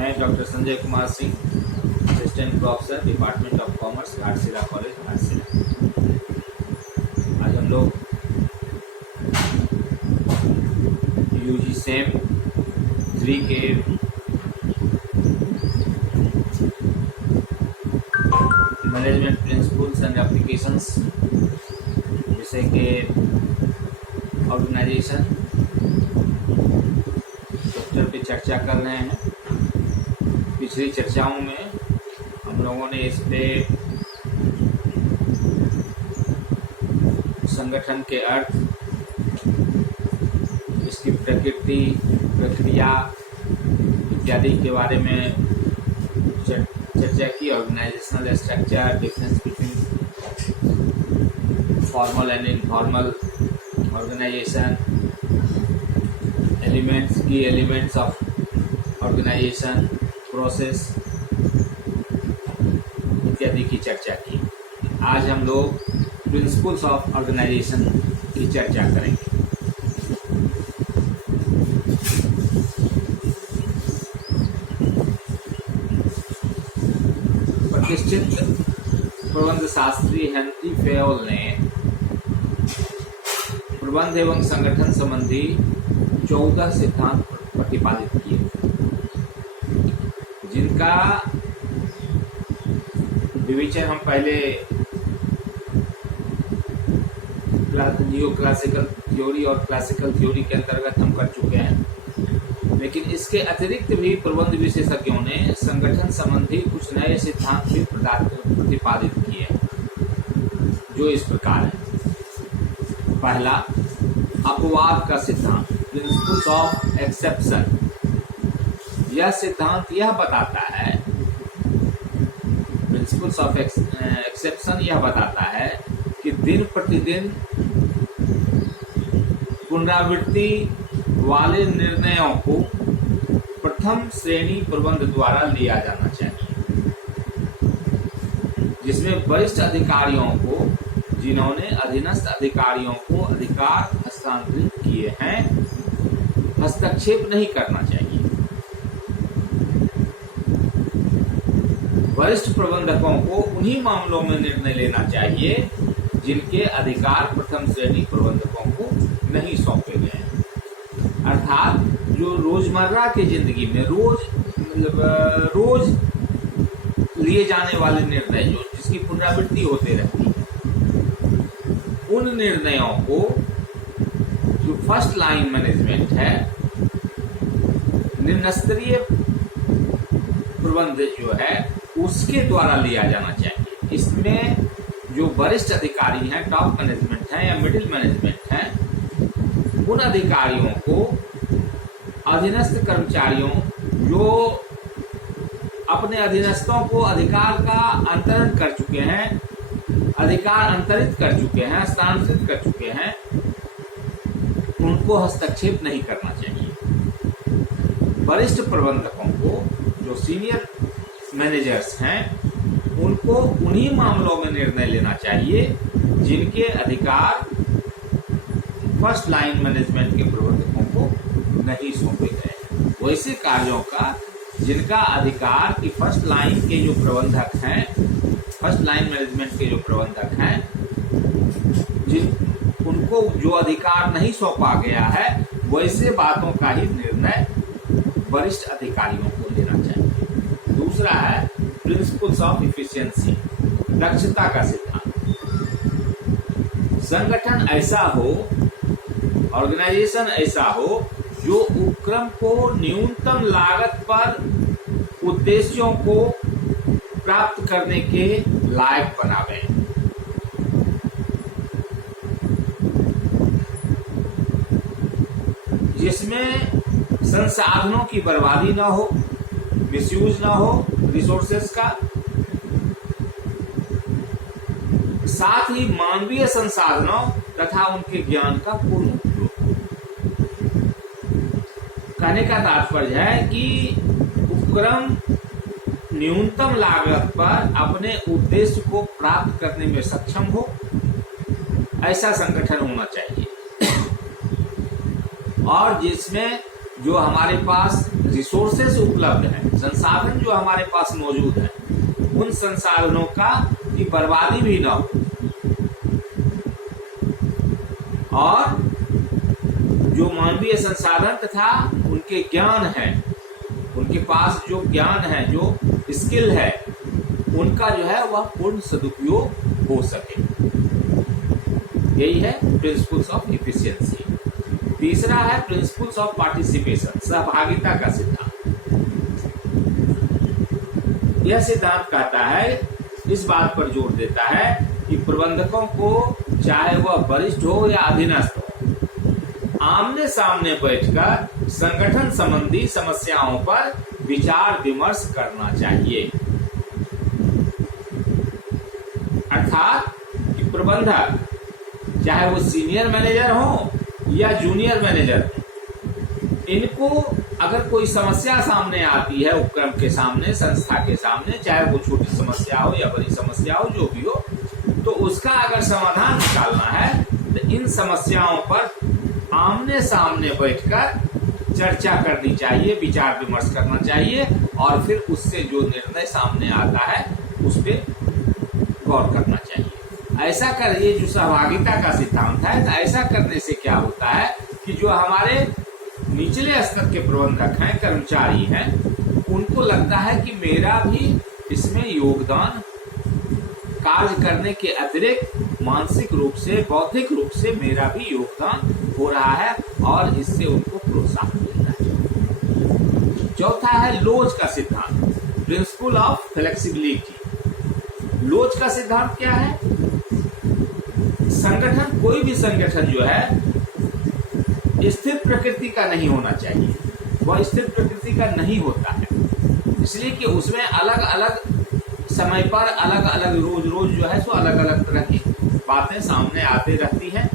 मैं doctor Sanjay Kumar Singh, assistant professor, department of commerce, Ghatshila college, Ghatshila. आज हम लोग यूजी सेम 3 के मैनेजमेंट प्रिंसिपल्स एंड एप्लीकेशंस विषय के ऑर्गेनाइजेशन चैप्टर पे चर्चा कर रहे हैं। पिछली चर्चाओं में हम लोगों ने इस पे संगठन के अर्थ, इसकी प्रकृति, प्रक्रिया इत्यादि के बारे में चर्चा की। Organisational structure, difference between formal and informal organisation, elements of organisation, process इत्यादि की चर्चा की। आज हम लोग प्रिंसिपल्स ऑफ ऑर्गेनाइजेशन की चर्चा करेंगे। प्रतिष्ठित प्रबंध शास्त्री हेनरी फेयोल ने प्रबंध एवं संगठन संबंधी 14 सिद्धांत प्रतिपादित किए, जिनका विवेचन हम पहले न्यू क्लासिकल थ्योरी और क्लासिकल थ्योरी के अंतर्गत हम कर चुके हैं। लेकिन इसके अतिरिक्त भी प्रबंध विशेषज्ञों ने संगठन संबंधी कुछ नए सिद्धांत भी प्रतिपादित किए, जो इस प्रकार है। पहला, अपवाद का सिद्धांत, प्रिंसिपल्स ऑफ एक्सेप्शन। यह सिद्धांत यह बताता है, प्रिंसिपल्स ऑफ एक्सेप्शन यह बताता है कि दिन प्रतिदिन पुनरावृत्ति वाले निर्णयों को प्रथम श्रेणी प्रबंध द्वारा लिया जाना चाहिए, जिसमें वरिष्ठ अधिकारियों को, जिन्होंने अधीनस्थ अधिकारियों को अधिकार हस्तांतरित किए हैं, हस्तक्षेप नहीं करना चाहिए। वरिष्ठ प्रबंधकों को उन्हीं मामलों में निर्णय लेना चाहिए जिनके अधिकार प्रथम श्रेणी प्रबंधकों को नहीं सौंपे गए हैं। अर्थात जो रोजमर्रा की जिंदगी में रोज लिए जाने वाले निर्णय, जो जिसकी पुनरावृत्ति होते रहती है, उन निर्णयों को जो फर्स्ट लाइन मैनेजमेंट है, निम्न स्तरीय प्रबंध जो है, उसके द्वारा लिया जाना चाहिए। इसमें जो वरिष्ठ अधिकारी हैं, टॉप मैनेजमेंट है या मिडिल मैनेजमेंट है, उन अधिकारियों को अधीनस्थ कर्मचारियों जो अपने अधीनस्थों को अधिकार का अंतरण कर चुके हैं, अधिकार अंतरित कर चुके हैं, हस्तांतरित कर चुके हैं, उनको हस्तक्षेप नहीं करना चाहिए। वरिष्ठ प्रबंधकों को, जो सीनियर मैनेजर्स हैं, उनको उन्हीं मामलों में निर्णय लेना चाहिए जिनके अधिकार फर्स्ट लाइन मैनेजमेंट के प्रबंधकों को नहीं सौंपे गए। वैसे कार्यों का जिनका अधिकार की फर्स्ट लाइन के जो प्रबंधक हैं, फर्स्ट लाइन मैनेजमेंट के जो प्रबंधक हैं, उनको जो अधिकार नहीं सौंपा गया है, वैसे बातों का ही निर्णय वरिष्ठ अधिकारियों को लेना चाहिए। दूसरा है प्रिंसिपल्स ऑफ इफिशिएंसी, दक्षता का सिद्धांत। संगठन ऐसा हो, ऑर्गेनाइजेशन ऐसा हो, जो उपक्रम को न्यूनतम लागत पर उद्देश्यों को प्राप्त करने के लायक बनावे। जिसमें संसाधनों की बर्बादी ना हो, मिसयूज ना हो रिसोर्सेस का, साथ ही मानवीय संसाधनों तथा उनके ज्ञान का पूर्ण उपयोग। कहने का तात्पर्य है कि उपक्रम न्यूनतम लागत पर अपने उद्देश्य को प्राप्त करने में सक्षम हो, ऐसा संगठन होना चाहिए, और जिसमें जो हमारे पास रिसोर्सेस उपलब्ध हैं, संसाधन जो हमारे पास मौजूद हैं, उन संसाधनों की बर्बादी भी ना हो, और जो मानवीय संसाधन तथा उनके ज्ञान है, उनके पास जो ज्ञान है, जो स्किल है, उनका जो है वह पूर्ण सदुपयोग हो सके। यही है प्रिंसिपल्स ऑफ इफिशिएंसी। तीसरा है प्रिंसिपल्स ऑफ पार्टिसिपेशन, सहभागिता का सिद्धांत। यह सिद्धांत कहता है, इस बात पर जोर देता है कि प्रबंधकों को, चाहे वह वरिष्ठ हो या अधीनस्थ हो, आमने सामने बैठकर संगठन संबंधी समस्याओं पर विचार विमर्श करना चाहिए। अर्थात कि प्रबंधक, चाहे वो सीनियर मैनेजर हो या जूनियर मैनेजर, इनको अगर कोई समस्या सामने आती है उपक्रम के सामने, संस्था के सामने, चाहे वो छोटी समस्या हो या बड़ी समस्या हो, जो भी हो, तो उसका अगर समाधान निकालना है तो इन समस्याओं पर आमने सामने बैठकर चर्चा करनी चाहिए, विचार विमर्श करना चाहिए, और फिर उससे जो निर्णय सामने आता है उस पर गौर करना चाहिए। ऐसा कर, ये जो सहभागिता का सिद्धांत है, तो ऐसा करने से क्या होता है कि जो हमारे निचले स्तर के प्रबंधक हैं, कर्मचारी हैं, उनको लगता है कि मेरा भी इसमें योगदान, कार्य करने के अतिरिक्त मानसिक रूप से, बौद्धिक रूप से मेरा भी योगदान हो रहा है, और इससे उनको प्रोत्साहन मिल रहा है। चौथा है लोच का सिद्धांत, प्रिंसिपल ऑफ फ्लेक्सिबिलिटी। लोच का सिद्धांत क्या है? संगठन, कोई भी संगठन जो है स्थिर प्रकृति का नहीं होना चाहिए, वह स्थिर प्रकृति का नहीं होता है, इसलिए कि उसमें अलग अलग समय पर, अलग अलग रोज जो है सो अलग अलग तरह की बातें सामने आती रहती हैं,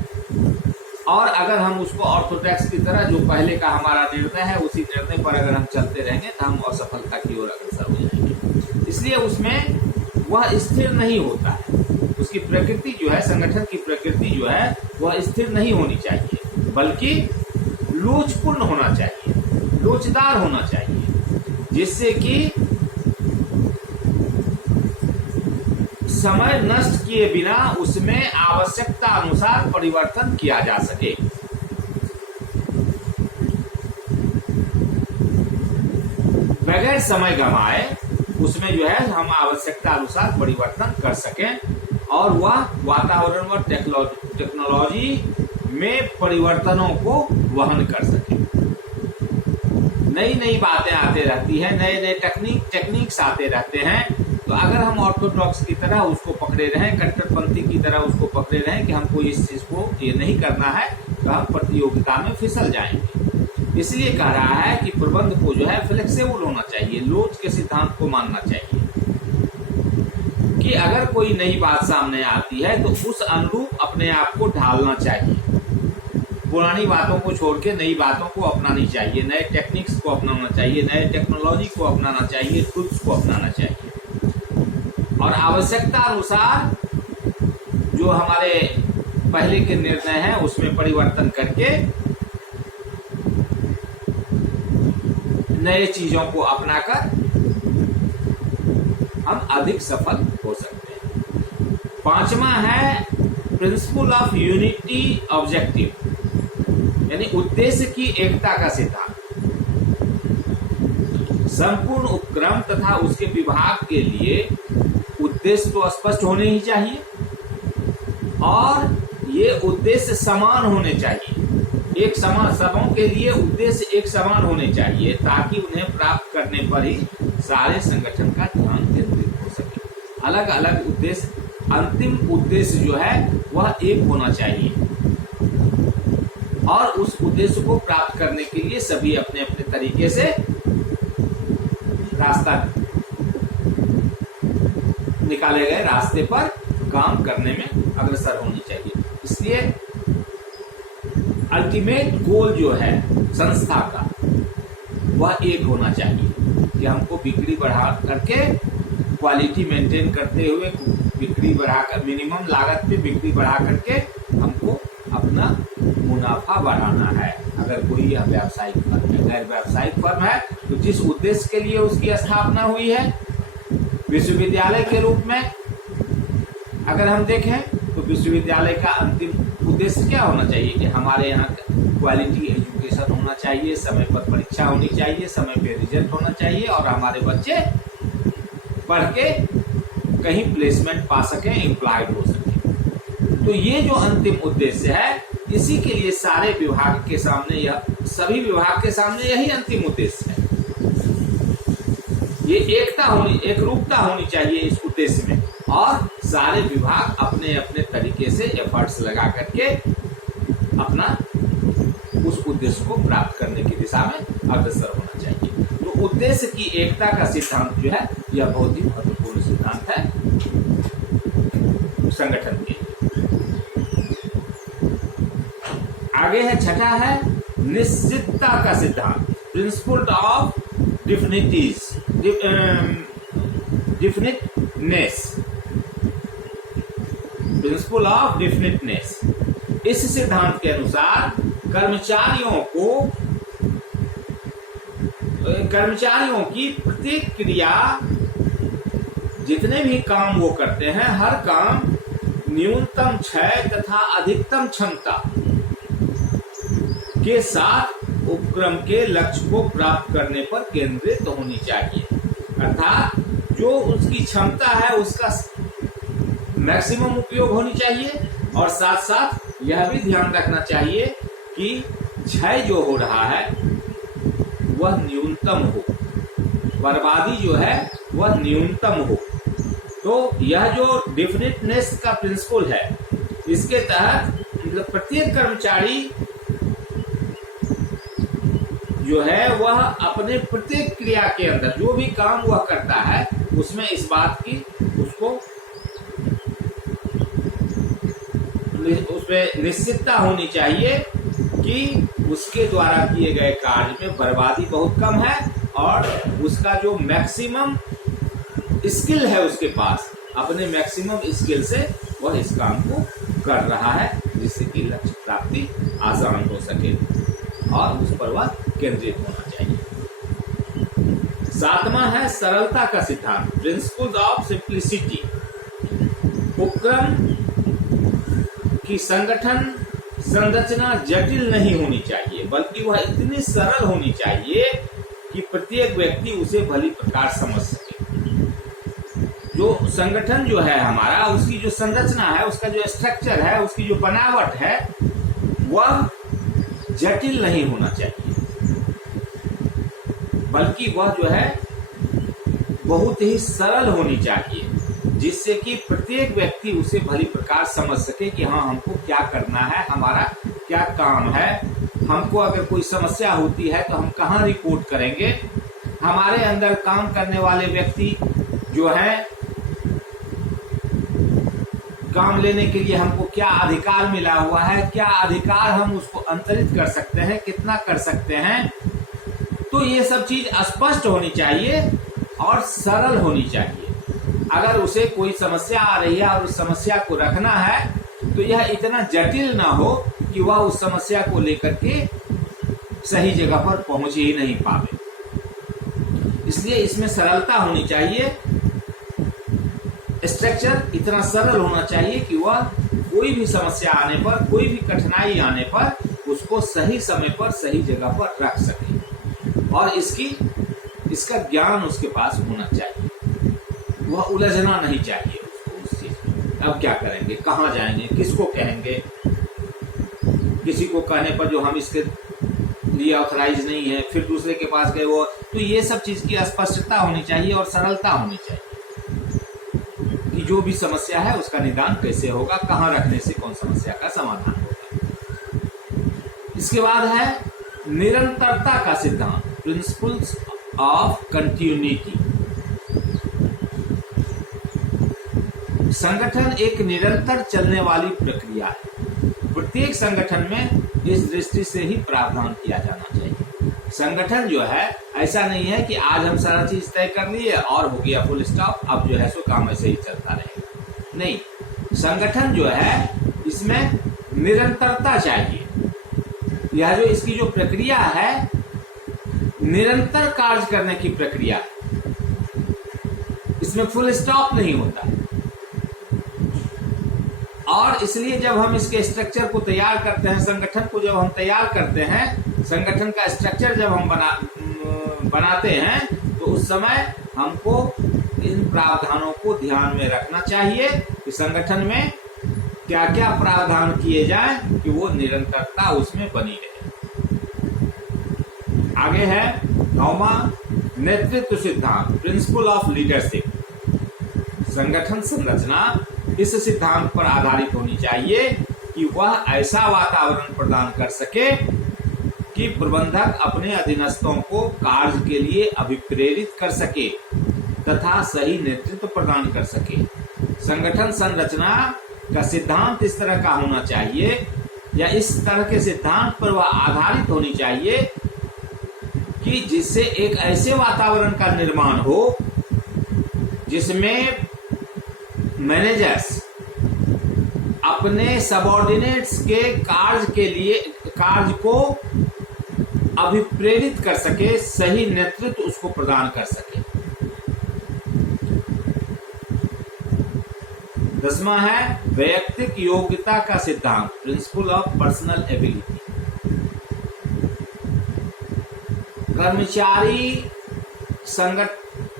और अगर हम उसको ऑर्थोडॉक्स की तरह, जो पहले का हमारा निर्णय है, उसी निर्णय पर अगर हम चलते रहेंगे तो हम असफलता की ओर अग्रसर हो जाएंगे। इसलिए उसमें वह स्थिर नहीं होता है, उसकी प्रकृति जो है, संगठन की प्रकृति जो है वह स्थिर नहीं होनी चाहिए, बल्कि लोचपूर्ण होना चाहिए, लोचदार होना चाहिए, जिससे कि समय नष्ट किए बिना उसमें आवश्यकता अनुसार परिवर्तन किया जा सके। बगैर समय गंवाए उसमें जो है हम आवश्यकता अनुसार परिवर्तन कर सकें, और वह वातावरण व टेक्नोलॉजी में परिवर्तनों को वहन कर सके। नई नई बातें आते रहती हैं, नए नए टेक्निक्स आते रहते हैं, तो अगर हम ऑर्थोडॉक्स की तरह उसको पकड़े रहें, कट्टरपंथी की तरह उसको पकड़े रहें कि हमको इस चीज को ये नहीं करना है, तो हम प्रतियोगिता में फिसल जाएंगे। इसलिए कह रहा है कि प्रबंध को जो है फ्लेक्सिबल होना चाहिए, लोच के सिद्धांत को मानना चाहिए, कि अगर कोई नई बात सामने आती है तो उस अनुरूप अपने आप को ढालना चाहिए, पुरानी बातों को छोड़ के नई बातों को अपनानी चाहिए, नए टेक्निक्स को अपनाना चाहिए, नए टेक्नोलॉजी को अपनाना चाहिए, टूल्स को अपनाना चाहिए, और आवश्यकता अनुसार जो हमारे पहले के निर्णय हैं उसमें परिवर्तन करके नए चीजों को अपनाकर हम अधिक सफल हो सकते हैं। पांचवा है प्रिंसिपल ऑफ यूनिटी ऑब्जेक्टिव, यानी उद्देश्य की एकता का सिद्धांत। संपूर्ण उपक्रम तथा उसके विभाग के लिए उद्देश्य तो स्पष्ट होने ही चाहिए, और ये उद्देश्य समान होने चाहिए, एक समान, सबों के लिए उद्देश्य एक समान होने चाहिए, ताकि उन्हें प्राप्त करने पर ही सारे संगठन का ध्यान केंद्रित हो सके। अलग अलग उद्देश्य, अंतिम उद्देश्य जो है वह एक होना चाहिए, और उस उद्देश्य को प्राप्त करने के लिए सभी अपने अपने तरीके से रास्ता निकाले गए रास्ते पर काम करने में अग्रसर होनी चाहिए। इसलिए अल्टीमेट गोल जो है संस्था का वह एक होना चाहिए, कि हमको बिक्री बढ़ा करके, क्वालिटी मेंटेन करते हुए बिक्री बढ़ाकर, मिनिमम लागत पे बिक्री बढ़ा करके हमको अपना मुनाफा बढ़ाना है। अगर कोई यह व्यावसायिक फर्म है, गैर व्यावसायिक फर्म है तो जिस उद्देश्य के लिए उसकी स्थापना हुई है विश्वविद्यालय के रूप में, अगर हम देखें तो विश्वविद्यालय का अंतिम उद्देश्य क्या होना चाहिए कि हमारे यहाँ क्वालिटी एजुकेशन होना चाहिए, समय पर परीक्षा होनी चाहिए, समय पे रिजल्ट होना चाहिए और हमारे बच्चे पढ़ के कहीं प्लेसमेंट पा सकें, एम्प्लॉयड हो सके। तो ये जो अंतिम उद्देश्य है, इसी के लिए सारे विभाग के सामने, यह सभी विभाग के सामने यही अंतिम उद्देश्य है। ये एक रूपता होनी चाहिए इस उद्देश्य में और सारे विभाग अपने अपने तरीके से एफर्ट्स लगा करके अपना उस उद्देश्य को प्राप्त करने की दिशा में अग्रसर होना चाहिए। तो उद्देश्य की एकता का सिद्धांत जो है यह बहुत ही महत्वपूर्ण सिद्धांत है संगठन के। आगे है छठा है निश्चितता का सिद्धांत, principle of definiteness. Principle of definiteness. इस सिद्धांत के अनुसार कर्मचारियों की प्रत्येक क्रिया, जितने भी काम वो करते हैं, हर काम न्यूनतम क्षय तथा अधिकतम क्षमता के साथ उपक्रम के लक्ष्य को प्राप्त करने पर केंद्रित होनी चाहिए। अर्थात जो उसकी क्षमता है उसका मैक्सिमम उपयोग होनी चाहिए और साथ साथ यह भी ध्यान रखना चाहिए कि क्षय जो हो रहा है वह न्यूनतम हो, बर्बादी जो है वह न्यूनतम हो। तो यह जो डेफिनेटनेस का प्रिंसिपल है, इसके तहत मतलब प्रत्येक कर्मचारी जो है वह अपने प्रत्येक क्रिया के अंदर जो भी काम वह करता है उसमें इस बात की उसमें निश्चितता होनी चाहिए कि उसके द्वारा किए गए कार्य में बर्बादी बहुत कम है और उसका जो मैक्सिमम स्किल है उसके पास, अपने मैक्सिमम स्किल से वह इस काम को कर रहा है जिससे कि लक्ष्य प्राप्ति आसान हो सके और उस पर वह केंद्रित होना चाहिए। सातवां है सरलता का सिद्धांत, प्रिंसिपल ऑफ सिंप्लिसिटी। उपक्रम की संगठन संरचना जटिल नहीं होनी चाहिए बल्कि वह इतनी सरल होनी चाहिए कि प्रत्येक व्यक्ति उसे भली प्रकार समझ सके। जो संगठन जो है हमारा, उसकी जो संरचना है, उसका जो स्ट्रक्चर है, उसकी जो बनावट है, वह जटिल नहीं होना चाहिए बल्कि वह जो है बहुत ही सरल होनी चाहिए जिससे कि प्रत्येक व्यक्ति उसे भली प्रकार समझ सके कि हाँ हमको क्या करना है, हमारा क्या काम है, हमको अगर कोई समस्या होती है तो हम कहाँ रिपोर्ट करेंगे, हमारे अंदर काम करने वाले व्यक्ति जो है काम लेने के लिए हमको क्या अधिकार मिला हुआ है, क्या अधिकार हम उसको अंतरित कर सकते हैं, कितना कर सकते हैं। तो ये सब चीज स्पष्ट होनी चाहिए और सरल होनी चाहिए। अगर उसे कोई समस्या आ रही है और उस समस्या को रखना है तो यह इतना जटिल ना हो कि वह उस समस्या को लेकर के सही जगह पर पहुंच ही नहीं पावे। इसलिए इसमें सरलता होनी चाहिए, स्ट्रक्चर इतना सरल होना चाहिए कि वह कोई भी समस्या आने पर, कोई भी कठिनाई आने पर उसको सही समय पर सही जगह पर रख सके और इसका ज्ञान उसके पास होना चाहिए। वह उलझना नहीं चाहिए उसको उस चीज में। अब क्या करेंगे, कहाँ जाएंगे, किसको कहेंगे, किसी को कहने पर जो हम इसके लिए ऑथराइज नहीं है, फिर दूसरे के पास गए वो। तो ये सब चीज की स्पष्टता होनी चाहिए और सरलता होनी चाहिए कि जो भी समस्या है उसका निदान कैसे होगा, कहाँ रखने से कौन समस्या का समाधान होगा। इसके बाद है निरंतरता का सिद्धांत, प्रिंसिपल्स ऑफ कंटिन्यूटी। संगठन एक निरंतर चलने वाली प्रक्रिया है। प्रत्येक संगठन में इस दृष्टि से ही प्रावधान किया जाना चाहिए। संगठन जो है ऐसा नहीं है कि आज हम सारा चीज तय कर लिए और हो गया फुल स्टॉप, अब जो है सो काम ऐसे ही चलता रहेगा। नहीं, संगठन जो है इसमें निरंतरता चाहिए। यह जो इसकी जो प्रक्रिया है निरंतर कार्य करने की प्रक्रिया है, इसमें फुल स्टॉप नहीं होता। और इसलिए जब हम इसके स्ट्रक्चर को तैयार करते हैं, संगठन को जब हम तैयार करते हैं, संगठन का स्ट्रक्चर जब हम बनाते हैं, तो उस समय हमको इन प्रावधानों को ध्यान में रखना चाहिए कि संगठन में क्या क्या प्रावधान किए जाएं कि वो निरंतरता उसमें बनी रहे। आगे है 9वां नेतृत्व सिद्धांत, प्रिंसिपल ऑफ लीडरशिप। संगठन संरचना इस सिद्धांत पर आधारित होनी चाहिए कि वह ऐसा वातावरण प्रदान कर सके कि प्रबंधक अपने अधीनस्थों को कार्य के लिए अभिप्रेरित कर सके तथा सही नेतृत्व प्रदान कर सके। संगठन संरचना का सिद्धांत इस तरह का होना चाहिए या इस तरह के सिद्धांत पर वह आधारित होनी चाहिए कि जिससे एक ऐसे वातावरण का निर्माण हो जिसमें मैनेजर्स अपने सबऑर्डिनेट्स के कार्य को अभिप्रेरित कर सके, सही नेतृत्व उसको प्रदान कर सके। 10वां है वैयक्तिक योग्यता का सिद्धांत, प्रिंसिपल ऑफ पर्सनल एबिलिटी। कर्मचारी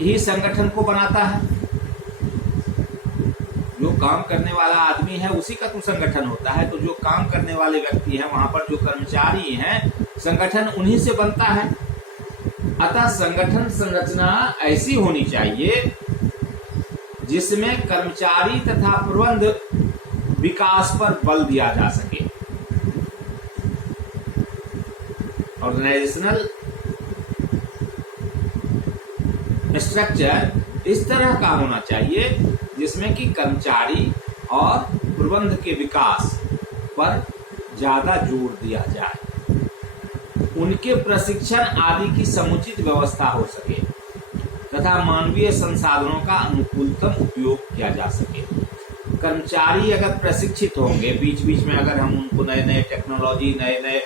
ही संगठन को बनाता है। जो काम करने वाला आदमी है उसी का तो संगठन होता है। तो जो काम करने वाले व्यक्ति हैं, वहां पर जो कर्मचारी हैं, संगठन उन्हीं से बनता है। अतः संगठन संरचना ऐसी होनी चाहिए जिसमें कर्मचारी तथा प्रबंध विकास पर बल दिया जा सके। ऑर्गेनाइजेशनल स्ट्रक्चर इस तरह का होना चाहिए जिसमें कि कर्मचारी और प्रबंध के विकास पर ज्यादा जोर दिया जाए, उनके प्रशिक्षण आदि की समुचित व्यवस्था हो सके तथा मानवीय संसाधनों का अनुकूलतम उपयोग किया जा सके। कर्मचारी अगर प्रशिक्षित होंगे, बीच बीच में अगर हम उनको नए नए टेक्नोलॉजी, नए नए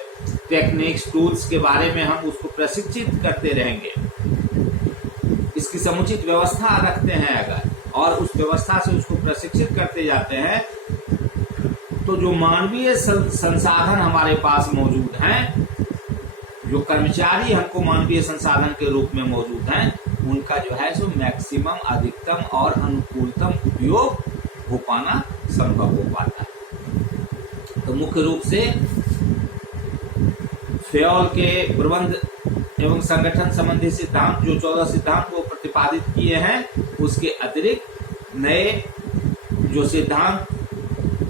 टेक्निक्स, टूल्स के बारे में हम उसको प्रशिक्षित करते रहेंगे, इसकी समुचित व्यवस्था रखते हैं अगर, और उस व्यवस्था से उसको प्रशिक्षित करते जाते हैं, तो जो मानवीय संसाधन हमारे पास मौजूद हैं, जो कर्मचारी हमको मानवीय संसाधन के रूप में मौजूद हैं, उनका जो है सो मैक्सिमम, अधिकतम और अनुकूलतम उपयोग हो पाना संभव हो पाता है। तो मुख्य रूप से फेयोल के प्रबंध एवं संगठन संबंधी सिद्धांत, जो 14 सिद्धांत वो प्रतिपादित किए हैं, उसके अतिरिक्त नए जो सिद्धांत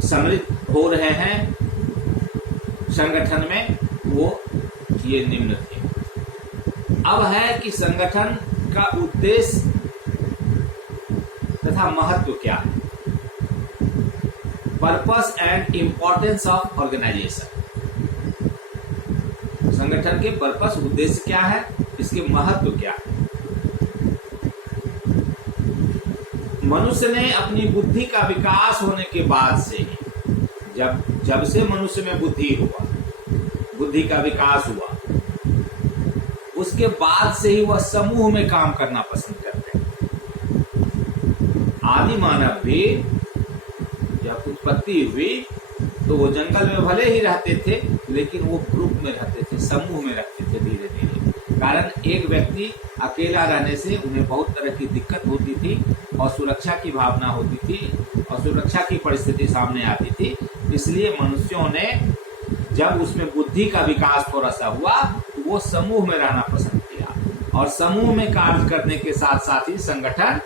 सम्मिलित हो रहे हैं संगठन में, वो ये निम्न थे। अब है कि संगठन का उद्देश्य तथा महत्व क्या है। Purpose and importance of organisation. संगठन के पर्पस, उद्देश्य क्या है, इसके महत्व क्या है। मनुष्य ने अपनी बुद्धि का विकास होने के बाद से ही, जब से मनुष्य में बुद्धि का विकास हुआ, उसके बाद से ही वह समूह में काम करना पसंद करते हैं। आदि मानव भी जब उत्पत्ति हुई तो वो जंगल में भले ही रहते थे, लेकिन वो ग्रुप में रहते थे, समूह में रहते थे धीरे धीरे। कारण एक व्यक्ति अकेला रहने से उन्हें बहुत तरह की दिक्कत होती थी और सुरक्षा की भावना होती थी और सुरक्षा की परिस्थिति सामने आती थी। इसलिए मनुष्यों ने जब उसमें बुद्धि का विकास थोड़ा सा हुआ तो वो समूह में रहना पसंद किया, और समूह में कार्य करने के साथ साथ ही संगठन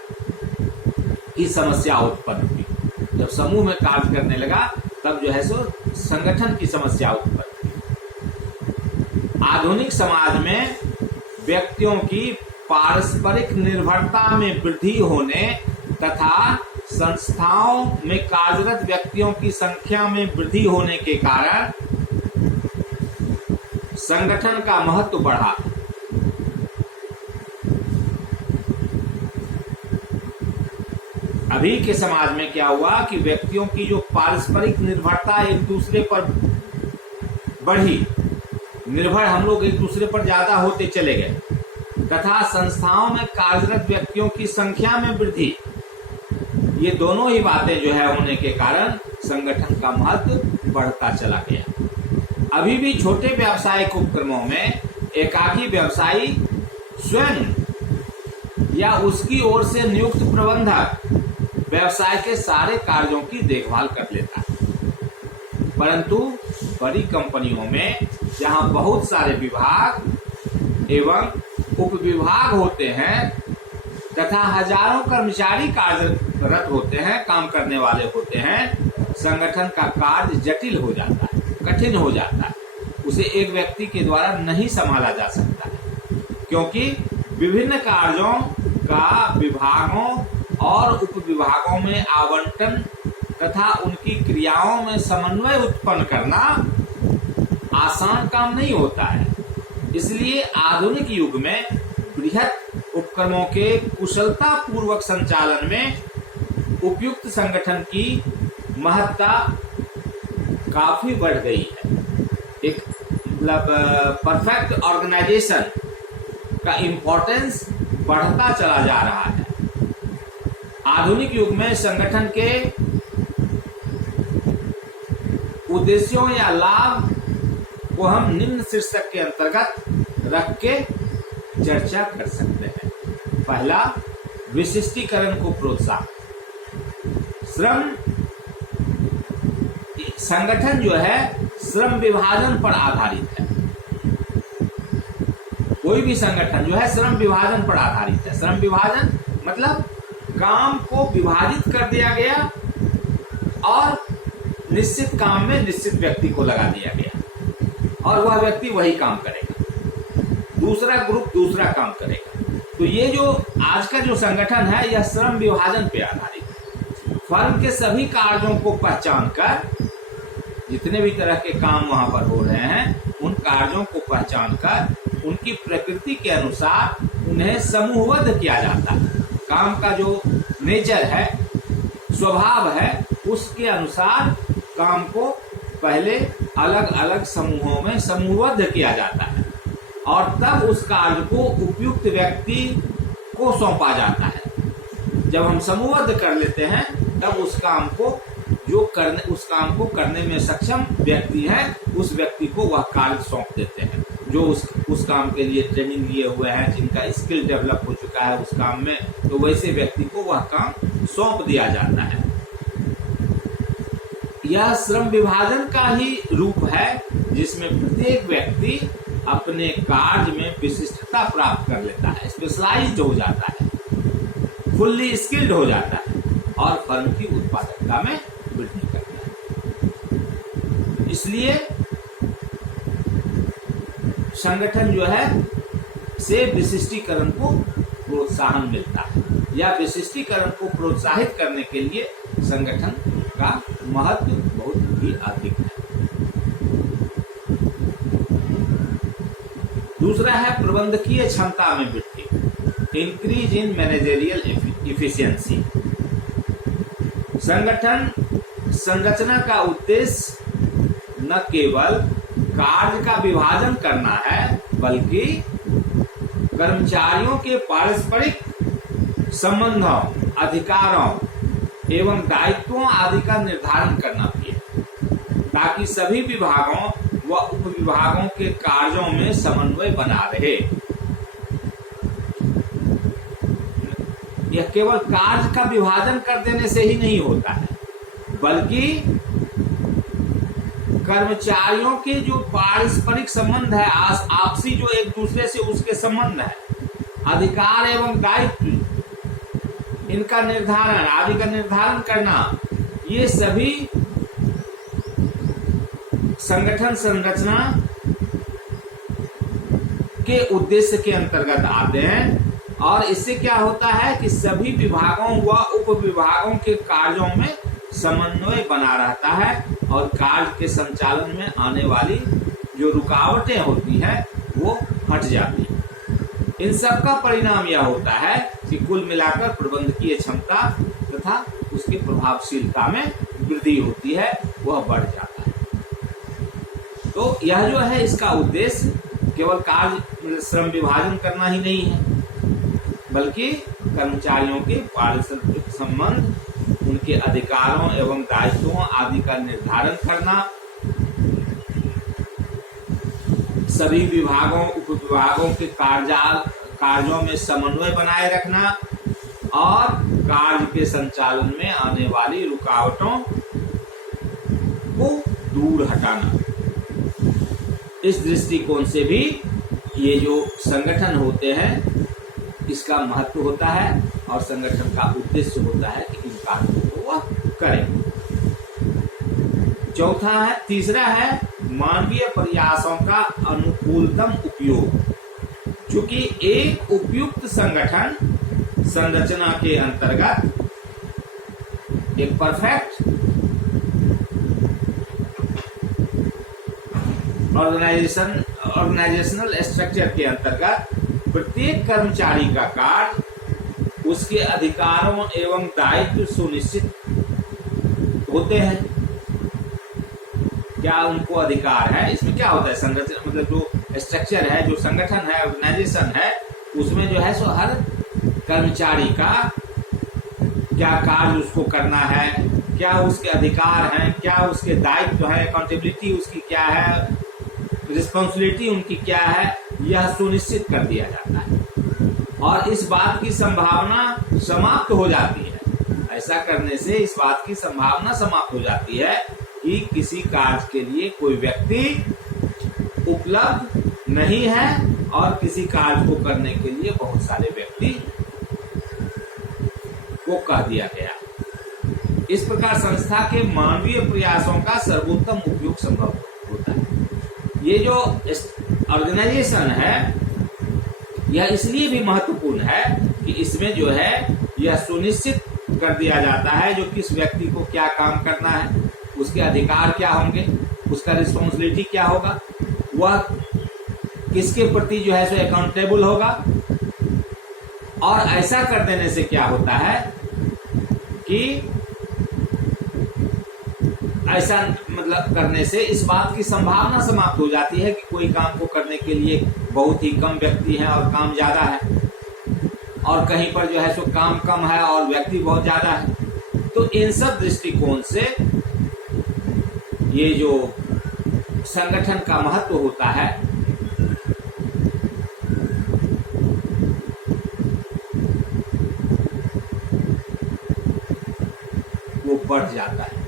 की समस्या उत्पन्न हुई। जब समूह में कार्य करने लगा तब जो है सो संगठन की समस्या उत्पन्न हुई। आधुनिक समाज में व्यक्तियों की पारस्परिक निर्भरता में वृद्धि होने तथा संस्थाओं में कार्यरत व्यक्तियों की संख्या में वृद्धि होने के कारण संगठन का महत्व बढ़ा। अभी के समाज में क्या हुआ कि व्यक्तियों की जो पारस्परिक निर्भरता एक दूसरे पर बढ़ी, निर्भर हम लोग एक दूसरे पर ज्यादा होते चले गए, तथा संस्थाओं में कार्यरत व्यक्तियों की संख्या में वृद्धि, ये दोनों ही बातें जो है होने के कारण संगठन का महत्व बढ़ता चला गया। अभी भी छोटे व्यावसायिक उपक्रमों में एकाकी व्यवसायी स्वयं या उसकी ओर से नियुक्त प्रबंधक व्यवसाय के सारे कार्यों की देखभाल कर लेता है, परंतु बड़ी कंपनियों में जहां बहुत सारे विभाग एवं उपविभाग होते हैं तथा हजारों कर्मचारी कार्यरत होते हैं, काम करने वाले होते हैं, संगठन का कार्य जटिल हो जाता है, कठिन हो जाता है। उसे एक व्यक्ति के द्वारा नहीं संभाला जा सकता है, क्योंकि विभिन्न कार्यों का विभागों और उपविभागों में आवंटन तथा उनकी क्रियाओं में समन्वय उत्पन्न करना आसान काम नहीं होता है। इसलिए आधुनिक युग में बृहत उपक्रमों के कुशलता पूर्वक संचालन में उपयुक्त संगठन की महत्ता काफी बढ़ गई है। एक मतलब परफेक्ट ऑर्गेनाइजेशन का इम्पोर्टेंस बढ़ता चला जा रहा है। आधुनिक युग में संगठन के उद्देश्यों या लाभ को हम निम्न शीर्षक के अंतर्गत रख के चर्चा कर सकते हैं। पहला, विशिष्टीकरण को प्रोत्साहन। श्रम संगठन जो है श्रम विभाजन पर आधारित है। कोई भी संगठन जो है श्रम विभाजन पर आधारित है। श्रम विभाजन मतलब काम को विभाजित कर दिया गया और निश्चित काम में निश्चित व्यक्ति को लगा दिया गया और वह व्यक्ति वही काम करेगा, दूसरा ग्रुप दूसरा काम करेगा। तो ये जो आज का जो संगठन है यह श्रम विभाजन पर आधारित है। फर्म के सभी कार्यों को पहचान कर, जितने भी तरह के काम वहां पर हो रहे हैं उन कार्यों को पहचान कर उनकी प्रकृति के अनुसार उन्हें समूहबद्ध किया जाता है। काम का जो नेचर है, स्वभाव है, उसके अनुसार काम को पहले अलग अलग समूहों में समूहबद्ध किया जाता है और तब उस कार्य को उपयुक्त व्यक्ति को सौंपा जाता है। जब हम समूहबद्ध कर लेते हैं तब उस काम को करने में सक्षम व्यक्ति है उस व्यक्ति को वह कार्य सौंप देते हैं, जो उस काम के लिए ट्रेनिंग लिए हुए हैं, जिनका स्किल डेवलप हो चुका है उस काम में, तो वैसे व्यक्ति को वह काम सौंप दिया जाता है। यह श्रम विभाजन का ही रूप है जिसमें प्रत्येक व्यक्ति अपने कार्य में विशिष्टता प्राप्त कर लेता है, स्पेशलाइज्ड हो जाता है, फुल्ली स्किल्ड हो जाता है और फर्म की उत्पादकता में वृद्धि करता है। इसलिए संगठन जो है से विशिष्टीकरण को प्रोत्साहन मिलता है, या विशिष्टीकरण को प्रोत्साहित करने के लिए संगठन का महत्व बहुत ही अधिक है। दूसरा है प्रबंधकीय क्षमता में वृद्धि, इंक्रीज इन मैनेजरियल इफिशियंसी। संगठन संरचना का उद्देश्य न केवल कार्य का विभाजन करना है बल्कि कर्मचारियों के पारस्परिक संबंधों, अधिकारों एवं दायित्वों आदि का निर्धारण करना भी है, ताकि सभी विभागों व उपविभागों के कार्यों में समन्वय बना रहे। यह केवल कार्य का विभाजन कर देने से ही नहीं होता है, बल्कि कर्मचारियों के जो पारस्परिक संबंध है, आपसी जो एक दूसरे से उसके संबंध है, अधिकार एवं दायित्व, इनका निर्धारण आदि का निर्धारण करना, ये सभी संगठन संरचना के उद्देश्य के अंतर्गत आते हैं। और इससे क्या होता है कि सभी विभागों व उपविभागों के कार्यों में समन्वय बना रहता है और कार्य के संचालन में आने वाली जो रुकावटें होती हैं वो हट जाती हैं। इन सब का परिणाम यह होता है कि कुल मिलाकर प्रबंधकीय क्षमता तथा उसकी प्रभावशीलता में वृद्धि होती है, वह बढ़ जाता है। तो यह जो है इसका उद्देश्य केवल कार्य श्रम विभाजन करना ही नहीं है, बल्कि कर्मचारियों के पारिश्रमिक संबंध, उनके अधिकारों एवं दायित्वों आदि का निर्धारण करना, सभी विभागों उप विभागों के कार्यों में समन्वय बनाए रखना और कार्य के संचालन में आने वाली रुकावटों को दूर हटाना। इस दृष्टिकोण से भी ये जो संगठन होते हैं इसका महत्व होता है और संगठन का उद्देश्य होता है कि इन कार्यों को वह करें। तीसरा है मानवीय प्रयासों का अनुकूलतम उपयोग। चूंकि एक उपयुक्त संगठन संरचना के अंतर्गत एक परफेक्ट ऑर्गेनाइजेशनल स्ट्रक्चर के अंतर्गत प्रत्येक कर्मचारी का कार्य, उसके अधिकारों एवं दायित्व सुनिश्चित होते हैं। क्या उनको अधिकार है, इसमें क्या होता है संरचना, मतलब जो स्ट्रक्चर है, जो संगठन है, ऑर्गेनाइजेशन है, उसमें जो है सो हर कर्मचारी का क्या कार्य उसको करना है, क्या उसके अधिकार हैं, क्या उसके दायित्व है, अकाउंटेबिलिटी उसकी क्या है, रिस्पॉन्सिबिलिटी उनकी क्या है, यह सुनिश्चित कर दिया जाता है और इस बात की संभावना समाप्त हो जाती है। ऐसा करने से इस बात की संभावना समाप्त हो जाती है कि किसी कार्य के लिए कोई व्यक्ति उपलब्ध नहीं है और किसी कार्य को करने के लिए बहुत सारे व्यक्ति को कह दिया गया। इस प्रकार संस्था के मानवीय प्रयासों का सर्वोत्तम उपयोग संभव होता है। ये जो ऑर्गेनाइजेशन है यह इसलिए भी महत्वपूर्ण है कि इसमें जो है यह सुनिश्चित कर दिया जाता है जो किस व्यक्ति को क्या काम करना है, उसके अधिकार क्या होंगे, उसका रिस्पॉन्सिबिलिटी क्या होगा, वह किसके प्रति जो है सो अकाउंटेबल होगा। और ऐसा कर देने से क्या होता है कि ऐसा मतलब करने से इस बात की संभावना समाप्त हो जाती है कि कोई काम को करने के लिए बहुत ही कम व्यक्ति हैं और काम ज्यादा है, और कहीं पर जो है सो काम कम है और व्यक्ति बहुत ज्यादा है। तो इन सब दृष्टिकोण से ये जो संगठन का महत्व होता है वो बढ़ जाता है,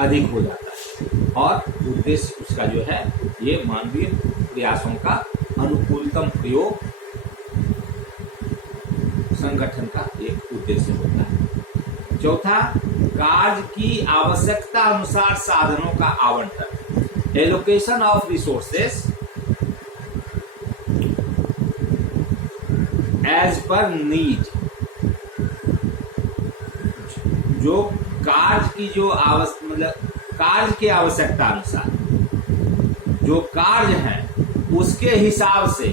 अधिक हो जाता है और उद्देश्य उसका जो है ये मानवीय प्रयासों का अनुकूलतम प्रयोग संगठन का एक उद्देश्य होता है। चौथा, कार्य की आवश्यकता अनुसार साधनों का आवंटन, allocation of resources as per need. जो कार्य की जो मतलब कार्य की आवश्यकता अनुसार जो कार्य है उसके हिसाब से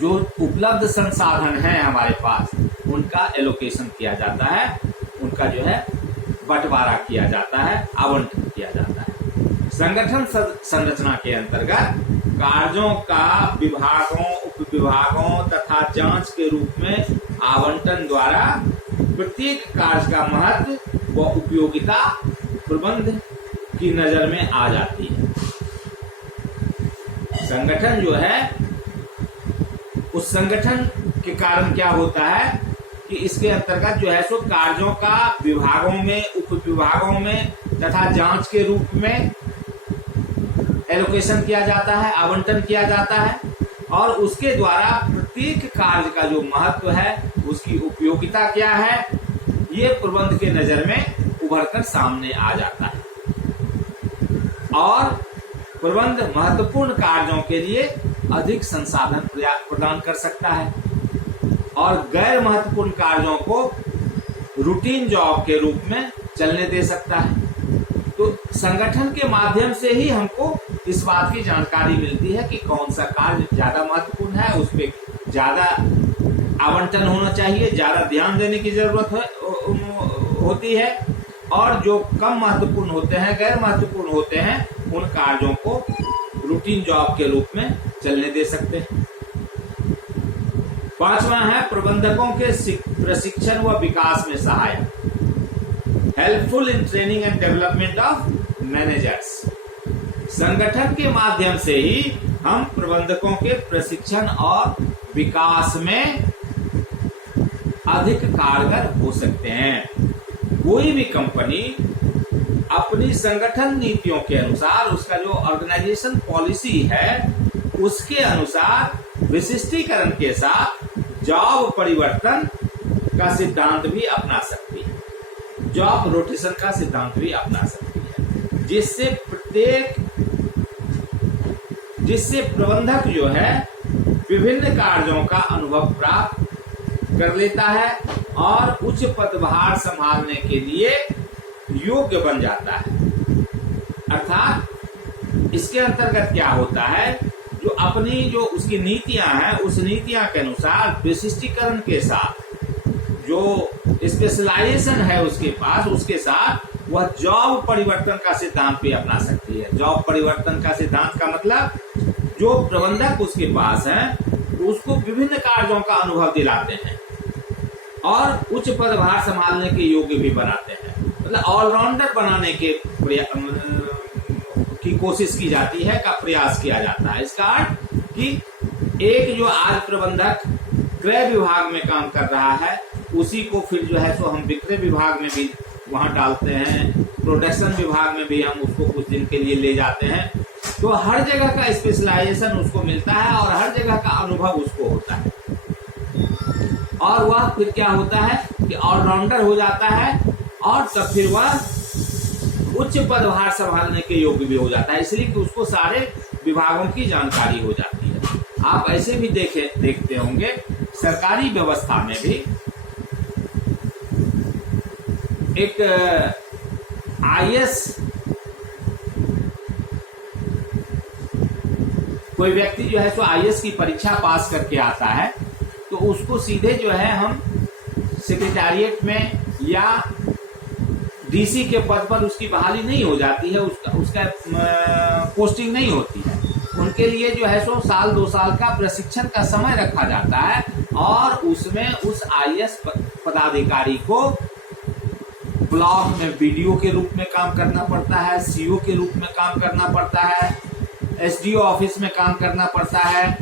जो उपलब्ध संसाधन हैं हमारे पास उनका एलोकेशन किया जाता है, उनका जो है बंटवारा किया जाता है, आवंटन किया जाता है। संगठन संरचना के अंतर्गत कार्यों का विभागों, उपविभागों तथा जांच के रूप में आवंटन द्वारा प्रत्येक कार्य का महत्व व उपयोगिता प्रबंध की नजर में आ जाती है। संगठन जो है उस संगठन के कारण क्या होता है कि इसके अंतर्गत जो है सो कार्यों का विभागों में, उप विभागों में तथा जांच के रूप में एलोकेशन किया जाता है, आवंटन किया जाता है और उसके द्वारा प्रत्येक कार्य का जो महत्व है, उसकी उपयोगिता क्या है, ये प्रबंध के नजर में उभर कर सामने आ जाता है और प्रबंध महत्वपूर्ण कार्यों के लिए अधिक संसाधन प्रदान कर सकता है और गैर महत्वपूर्ण कार्यों को रूटीन जॉब के रूप में चलने दे सकता है। तो संगठन के माध्यम से ही हमको इस बात की जानकारी मिलती है कि कौन सा कार्य ज्यादा महत्वपूर्ण है, उस पर ज्यादा आवंटन होना चाहिए, ज्यादा ध्यान देने की जरूरत होती है, और जो कम महत्वपूर्ण होते हैं, गैर महत्वपूर्ण होते हैं, उन कार्यों को रूटीन जॉब के रूप में चलने दे सकते हैं। पांचवा है प्रबंधकों के प्रशिक्षण व विकास में सहायक, helpful in training and development of managers. संगठन के माध्यम से ही हम प्रबंधकों के प्रशिक्षण और विकास में अधिक कारगर हो सकते हैं। कोई भी कंपनी अपनी संगठन नीतियों के अनुसार, उसका जो ऑर्गेनाइजेशन पॉलिसी है उसके अनुसार विशिष्टीकरण के साथ जॉब परिवर्तन का सिद्धांत भी अपना सकती है, जॉब रोटेशन का सिद्धांत भी अपना सकती है, जिससे प्रबंधक जो है विभिन्न कार्यों का अनुभव प्राप्त कर लेता है और उच्च पदभार संभालने के लिए योग्य बन जाता है। अर्थात इसके अंतर्गत क्या होता है, जो अपनी जो उसकी नीतियां हैं, उस नीतियां के अनुसार विशिष्टीकरण के साथ जो स्पेशलाइजेशन है उसके पास, उसके साथ वह जॉब परिवर्तन का सिद्धांत भी अपना सकती है। जॉब परिवर्तन का सिद्धांत का मतलब जो प्रबंधक उसके पास है उसको विभिन्न कार्यों का अनुभव दिलाते हैं और उच्च पदभार संभालने के योग्य भी बनाते हैं, मतलब ऑलराउंडर बनाने की कोशिश की जाती है, का प्रयास किया जाता है। इसका अर्थ कि एक जो आज प्रबंधक क्रय विभाग में काम कर रहा है उसी को फिर जो है सो हम विक्रय विभाग में भी वहां डालते हैं, प्रोडक्शन विभाग में भी हम उसको कुछ दिन के लिए ले जाते हैं। तो हर जगह का स्पेशलाइजेशन उसको मिलता है और हर जगह का अनुभव उसको होता है, और वह फिर क्या होता है कि ऑलराउंडर हो जाता है और तब फिर वह उच्च पदभार संभालने के योग्य भी हो जाता है, इसलिए कि उसको सारे विभागों की जानकारी हो जाती है। आप ऐसे भी देखते होंगे सरकारी व्यवस्था में भी एक आईएएस कोई व्यक्ति जो है सो आईएएस की परीक्षा पास करके आता है तो उसको सीधे जो है हम सेक्रेटेरिएट में या डीसी के पद पर उसकी बहाली नहीं हो जाती है, उसका पोस्टिंग नहीं होती है। उनके लिए जो है सो साल 2 साल का प्रशिक्षण का समय रखा जाता है और उसमें उस आईएएस पदाधिकारी को ब्लॉक में बीडीओ के रूप में काम करना पड़ता है, सीओ के रूप में काम करना पड़ता है, एसडीओ ऑफिस में काम करना पड़ता है,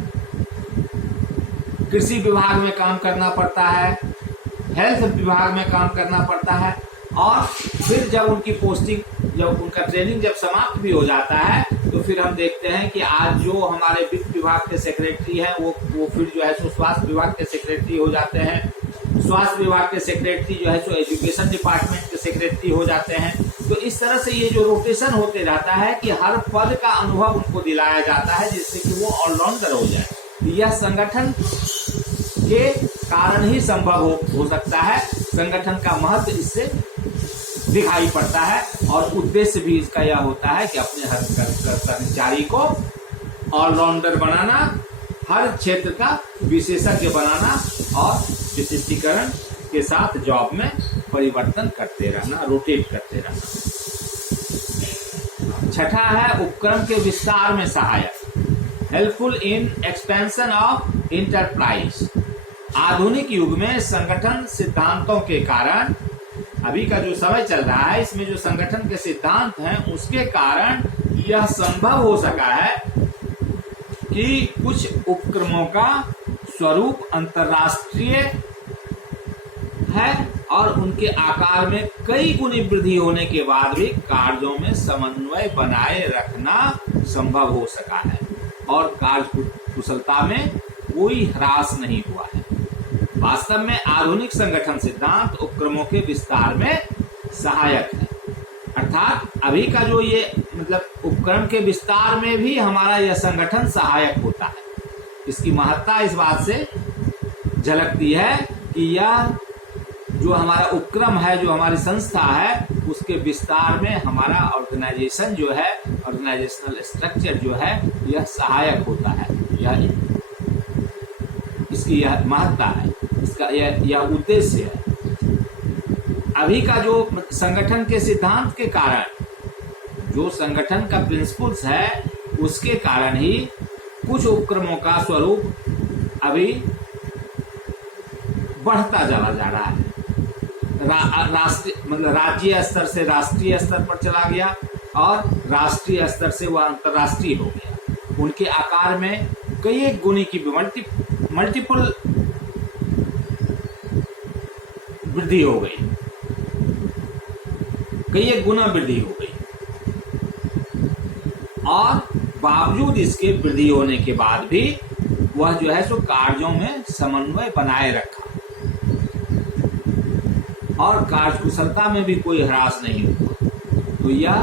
कृषि विभाग में काम करना पड़ता है, हेल्थ विभाग में काम करना पड़ता है, और फिर जब उनकी पोस्टिंग, जब उनका ट्रेनिंग जब समाप्त भी हो जाता है तो फिर हम देखते हैं कि आज जो हमारे वित्त विभाग के सेक्रेटरी हैं वो फिर जो है सो स्वास्थ्य विभाग के सेक्रेटरी हो जाते हैं, स्वास्थ्य विभाग के सेक्रेटरी जो है सो एजुकेशन डिपार्टमेंट के सेक्रेटरी हो जाते हैं। तो इस तरह से ये जो रोटेशन होते रहता है कि हर पद का अनुभव उनको दिलाया जाता है जिससे कि वो ऑलराउंडर हो जाए। यह संगठन के कारण ही संभव हो सकता है, संगठन का महत्व इससे दिखाई पड़ता है और उद्देश्य भी इसका यह होता है कि अपने हर कर्मचारी को ऑलराउंडर बनाना, हर क्षेत्र का विशेषज्ञ बनाना और विशिष्टीकरण के साथ जॉब में परिवर्तन करते रहना, रोटेट करते रहना। छठा है उपक्रम के विस्तार में सहायक, helpful in expansion of enterprise. आधुनिक युग में संगठन सिद्धांतों के कारण, अभी का जो समय चल रहा है इसमें जो संगठन के सिद्धांत हैं उसके कारण यह संभव हो सका है कि कुछ उपक्रमों का स्वरूप अंतर्राष्ट्रीय है और उनके आकार में कई गुनी वृद्धि होने के बाद भी कार्यों में समन्वय बनाए रखना संभव हो सका है और कार्य कुशलता में कोई ह्रास नहीं हुआ है। वास्तव में आधुनिक संगठन सिद्धांत उपक्रमों के विस्तार में सहायक है, अर्थात अभी का जो ये मतलब उपक्रम के विस्तार में भी हमारा यह संगठन सहायक होता है। इसकी महत्ता इस बात से झलकती है कि यह जो हमारा उपक्रम है, जो हमारी संस्था है, उसके विस्तार में हमारा ऑर्गेनाइजेशन जो है, ऑर्गेनाइजेशनल स्ट्रक्चर जो है, यह सहायक होता है। यह इसकी यह महत्ता है, इसका यह उद्देश्य है। अभी का जो संगठन के सिद्धांत के कारण, जो संगठन का प्रिंसिपल्स है, उसके कारण ही कुछ उपक्रमों का स्वरूप अभी बढ़ता चला जा रहा है। राष्ट्रीय मतलब राज्य स्तर से राष्ट्रीय स्तर पर चला गया और राष्ट्रीय स्तर से वह अंतर्राष्ट्रीय हो गया। उनके आकार में कई एक गुनी की मल्टीपल वृद्धि हो गई, कई एक गुना वृद्धि हो गई। और बावजूद इसके वृद्धि होने के बाद भी वह जो है सो कार्यों में समन्वय बनाए रखा और कार्यकुशलता में भी कोई ह्रास नहीं हुआ। तो यह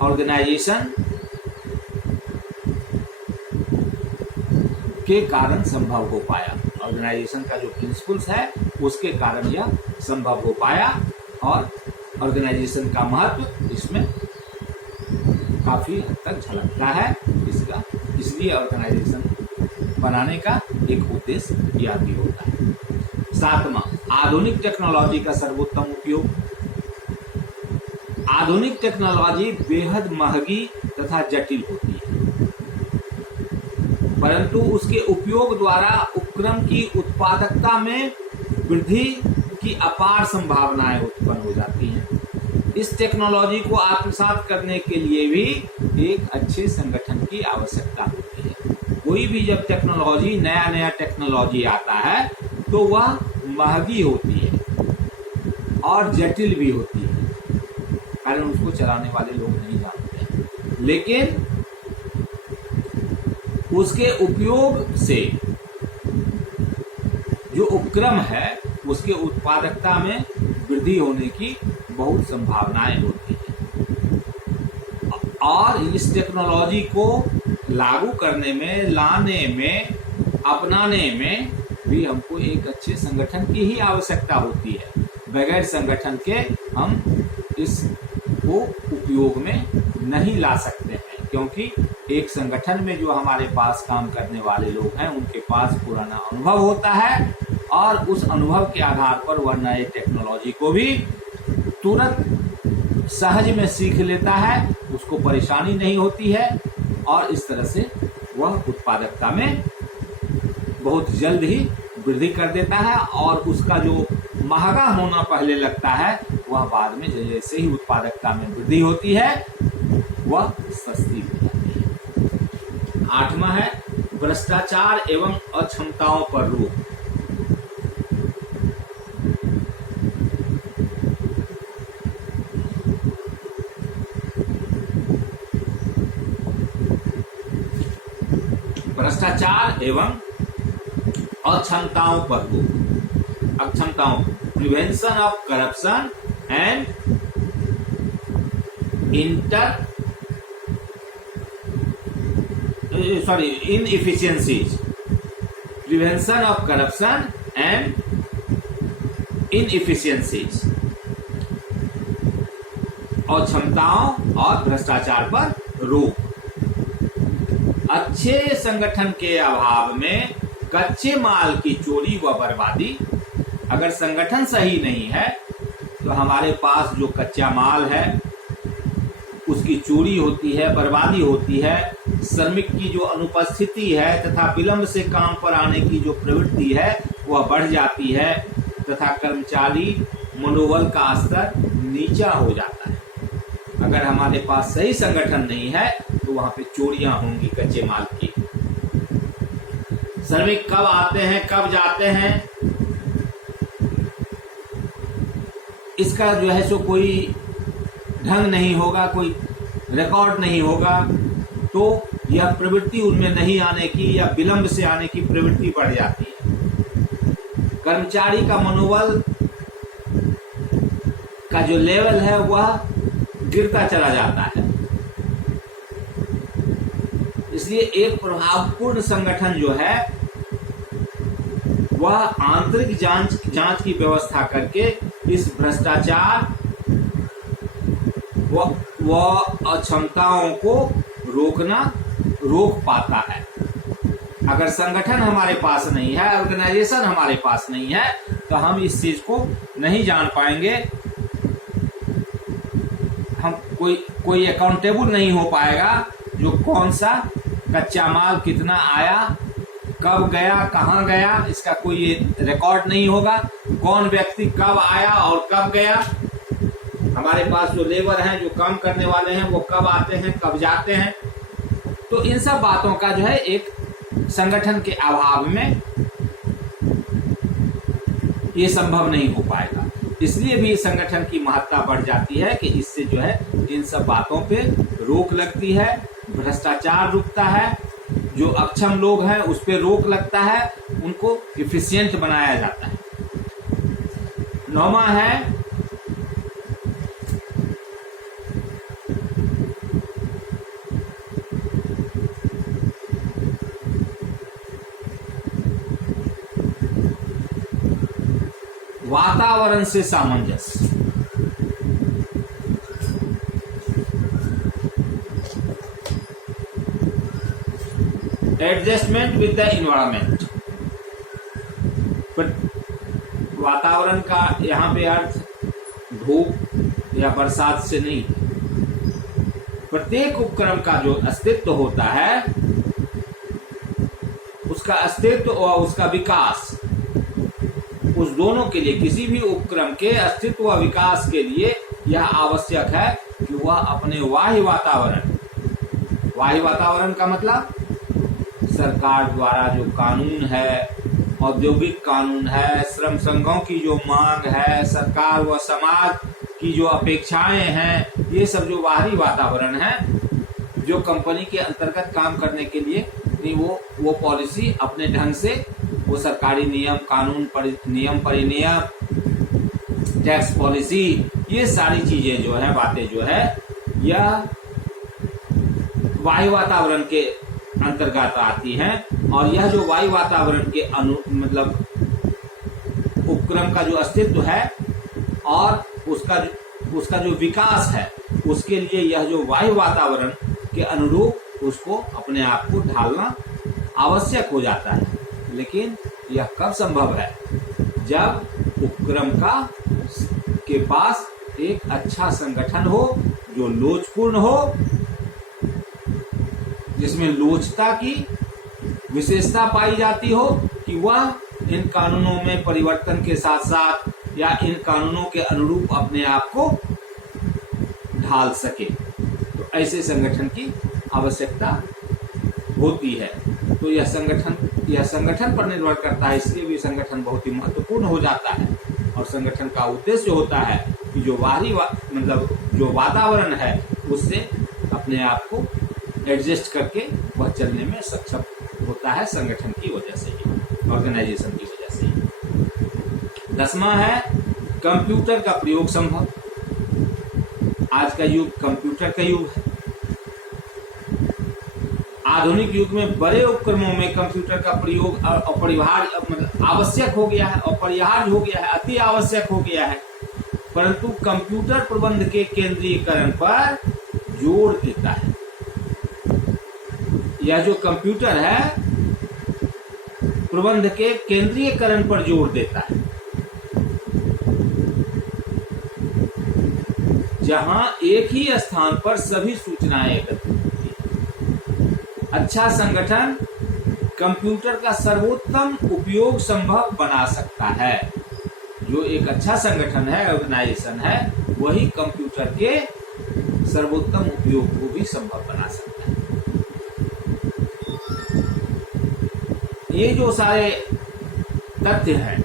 ऑर्गेनाइजेशन के कारण संभव हो पाया। ऑर्गेनाइजेशन का जो प्रिंसिपल्स है उसके कारण यह संभव हो पाया और ऑर्गेनाइजेशन का महत्व इसमें काफी हद तक झलकता है इसका। इसलिए ऑर्गेनाइजेशन बनाने का एक उद्देश्य यह भी होता है। 7वां, आधुनिक टेक्नोलॉजी का सर्वोत्तम उपयोग। आधुनिक टेक्नोलॉजी बेहद महंगी तथा जटिल होती है, परंतु उसके उपयोग द्वारा उपक्रम की उत्पादकता में वृद्धि की अपार संभावनाएं उत्पन्न हो जाती हैं। इस टेक्नोलॉजी को आत्मसात करने के लिए भी एक अच्छे संगठन की आवश्यकता होती है। कोई भी जब टेक्नोलॉजी नया टेक्नोलॉजी आता है तो वह महंगी होती है और जटिल भी होती है, कारण उसको चलाने वाले लोग नहीं जानते हैं। लेकिन उसके उपयोग से जो उपक्रम है उसके उत्पादकता में वृद्धि होने की बहुत संभावनाएं होती हैं और इस टेक्नोलॉजी को लागू करने में, लाने में, अपनाने में भी हमको एक अच्छे संगठन की ही आवश्यकता होती है। बगैर संगठन के हम इसको उपयोग में नहीं ला सकते हैं, क्योंकि एक संगठन में जो हमारे पास काम करने वाले लोग हैं उनके पास पुराना अनुभव होता है और उस अनुभव के आधार पर वह नए टेक्नोलॉजी को भी तुरंत सहज में सीख लेता है, उसको परेशानी नहीं होती है और इस तरह से वह उत्पादकता में बहुत जल्द ही वृद्धि कर देता है और उसका जो महंगा होना पहले लगता है वह बाद में जैसे ही उत्पादकता में वृद्धि होती है वह सस्ती हो जाती है। 8वां है भ्रष्टाचार एवं अक्षमताओं पर रोक। भ्रष्टाचार एवं अक्षमताओं पर रोक। अक्षमताओं, prevention of corruption and inefficiencies. Prevention of corruption and inefficiencies. अक्षमताओं और भ्रष्टाचार पर रोक। अच्छे संगठन के अभाव में कच्चे माल की चोरी व बर्बादी। अगर संगठन सही नहीं है तो हमारे पास जो कच्चा माल है उसकी चोरी होती है, बर्बादी होती है, श्रमिक की जो अनुपस्थिति है तथा विलंब से काम पर आने की जो प्रवृत्ति है वह बढ़ जाती है तथा कर्मचारी मनोबल का स्तर नीचा हो जाता है। अगर हमारे पास सही संगठन नहीं है तो वहां पे चोरियां होंगी कच्चे माल की। श्रमिक कब आते हैं, कब जाते हैं, इसका जो है सो कोई ढंग नहीं होगा, कोई रिकॉर्ड नहीं होगा, तो यह प्रवृत्ति उनमें नहीं आने की या विलंब से आने की प्रवृत्ति बढ़ जाती है। कर्मचारी का मनोबल का जो लेवल है वह गिरता चला जाता है। इसलिए एक प्रभावपूर्ण संगठन जो है वह आंतरिक जांच की व्यवस्था करके इस भ्रष्टाचार व अक्षमताओं को रोक पाता है। अगर संगठन हमारे पास नहीं है, ऑर्गेनाइजेशन हमारे पास नहीं है, तो हम इस चीज को नहीं जान पाएंगे। हम कोई अकाउंटेबल नहीं हो पाएगा जो कौन सा कच्चा माल कितना आया, कब गया, कहाँ गया, इसका कोई रिकॉर्ड नहीं होगा। कौन व्यक्ति कब आया और कब गया, हमारे पास जो लेबर हैं, जो काम करने वाले हैं, वो कब आते हैं, कब जाते हैं। तो इन सब बातों का जो है एक संगठन के अभाव में ये संभव नहीं हो पाएगा। इसलिए भी संगठन की महत्ता बढ़ जाती है कि इससे जो है इन सब बातों पे रोक लगती है, भ्रष्टाचार रुकता है, जो अक्षम लोग हैं उस पे रोक लगता है, उनको इफिशिएंट बनाया जाता है। 9वां है वातावरण से सामंजस्य। Adjustment with the environment. वातावरण का यहाँ पे अर्थ धूप या बरसात से नहीं। प्रत्येक उपक्रम का जो अस्तित्व होता है, उसका अस्तित्व और उसका विकास, उस दोनों के लिए, किसी भी उपक्रम के अस्तित्व व विकास के लिए यह आवश्यक है कि वह अपने बाह्य वातावरण का मतलब सरकार द्वारा जो कानून है, औद्योगिक कानून है, श्रम संघों की जो मांग है, सरकार व समाज की जो अपेक्षाएं हैं, ये सब जो बाहरी वातावरण है, जो कंपनी के अंतर्गत काम करने के लिए वो पॉलिसी अपने ढंग से, वो सरकारी नियम कानून नियम परिनियम, टैक्स पॉलिसी, ये सारी चीजें जो है, बातें जो है, यह वायु वातावरण के अंतर्गत आती हैं। और यह जो वायु वातावरण के मतलब उपक्रम का जो अस्तित्व है और उसका जो विकास है, उसके लिए यह जो वायु वातावरण के अनुरूप उसको अपने आप को ढालना आवश्यक हो जाता है। लेकिन यह कब संभव है? जब उपक्रम के पास एक अच्छा संगठन हो, जो लोचपूर्ण हो, जिसमें लोचता की विशेषता पाई जाती हो, कि वह इन कानूनों में परिवर्तन के साथ साथ या इन कानूनों के अनुरूप अपने आप को ढाल सके। तो ऐसे संगठन की आवश्यकता होती है। तो यह संगठन पर निर्भर करता है। इसलिए भी संगठन बहुत ही महत्वपूर्ण हो जाता है। और संगठन का उद्देश्य होता है कि जो बाहरी मतलब जो वातावरण है, उससे अपने आप को एडजस्ट करके वह चलने में सक्षम होता है, संगठन की वजह से ही, ऑर्गेनाइजेशन की वजह से ही। 10वां है कंप्यूटर का प्रयोग संभव। आज का युग कंप्यूटर का युग है। आधुनिक युग में बड़े उपक्रमों में कंप्यूटर का प्रयोग अपरिहार्य मतलब आवश्यक हो गया है, अपरिहार्य हो गया है, अति आवश्यक हो गया है। परंतु कंप्यूटर प्रबंध के केंद्रीयकरण पर जोर देता है। यह जो कंप्यूटर है, प्रबंध के केंद्रीयकरण पर जोर देता है, जहां एक ही स्थान पर सभी सूचनाएं एकत्रित होती हैं। अच्छा संगठन कंप्यूटर का सर्वोत्तम उपयोग संभव बना सकता है। जो एक अच्छा संगठन है, ऑर्गेनाइजेशन है, वही कंप्यूटर के सर्वोत्तम उपयोग को भी संभव बना सकता है। ये जो सारे तथ्य हैं,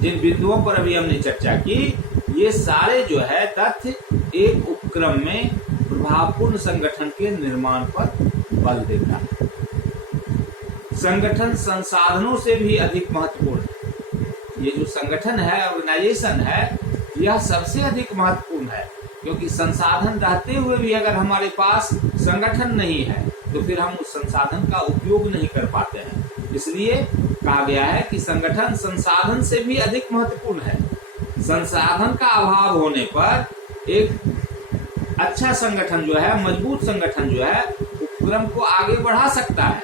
जिन बिंदुओं पर अभी हमने चर्चा की, ये सारे जो है तथ्य एक उपक्रम में प्रभावपूर्ण संगठन के निर्माण पर बल देता है। संगठन संसाधनों से भी अधिक महत्वपूर्ण है। ये जो संगठन है, ऑर्गेनाइजेशन है, यह सबसे अधिक महत्वपूर्ण है। क्योंकि संसाधन रहते हुए भी अगर हमारे पास संगठन नहीं है, तो फिर हम उस संसाधन का उपयोग नहीं कर पाते हैं। इसलिए कहा गया है कि संगठन संसाधन से भी अधिक महत्वपूर्ण है। संसाधन का अभाव होने पर एक अच्छा संगठन जो है, मजबूत संगठन जो है, उपक्रम को आगे बढ़ा सकता है,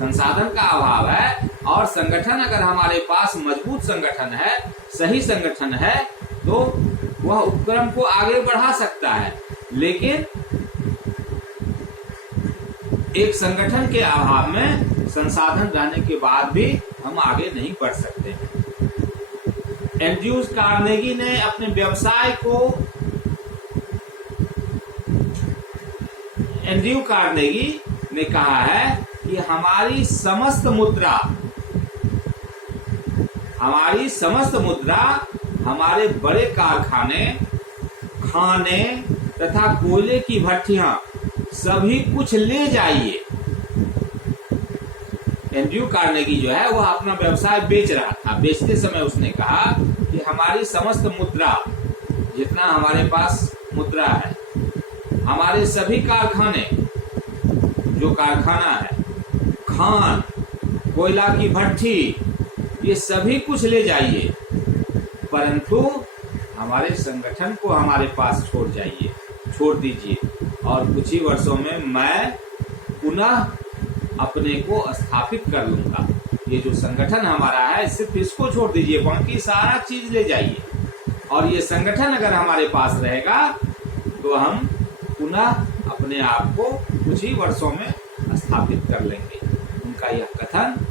संसाधन का अभाव है। और संगठन अगर हमारे पास मजबूत संगठन है, सही संगठन है, तो वह उपक्रम को आगे बढ़ा सकता है। लेकिन एक संगठन के अभाव में संसाधन रहने के बाद भी हम आगे नहीं बढ़ सकते। एंड्रयू कार्नेगी ने अपने व्यवसाय को एंड्रयू कार्नेगी ने कहा है कि हमारी समस्त मुद्रा हमारे बड़े कारखाने, खाने तथा कोयले की भट्टियां सभी कुछ ले जाइए। एंड्रयू कार्नेगी जो है वह अपना व्यवसाय बेच रहा था। बेचते समय उसने कहा कि हमारी समस्त मुद्रा, जितना हमारे पास मुद्रा है, हमारे सभी कारखाने, जो कारखाना है, खान, कोयला की भट्टी, ये सभी कुछ ले जाइए, परंतु हमारे संगठन को हमारे पास छोड़ दीजिए और कुछ ही वर्षों में मैं पुनः अपने को स्थापित कर लूंगा। ये जो संगठन हमारा है सिर्फ इसको छोड़ दीजिए, बाकी सारा चीज ले जाइए, और ये संगठन अगर हमारे पास रहेगा तो हम पुनः अपने आप को कुछ ही वर्षों में स्थापित कर लेंगे। उनका यह कथन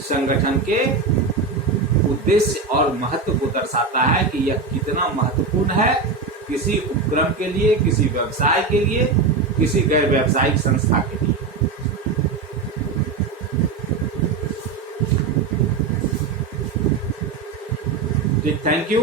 संगठन के उद्देश्य और महत्व को दर्शाता है कि यह कितना महत्वपूर्ण है किसी उपक्रम के लिए, किसी व्यवसाय के लिए, किसी गैर व्यावसायिक संस्था के लिए। Thank you.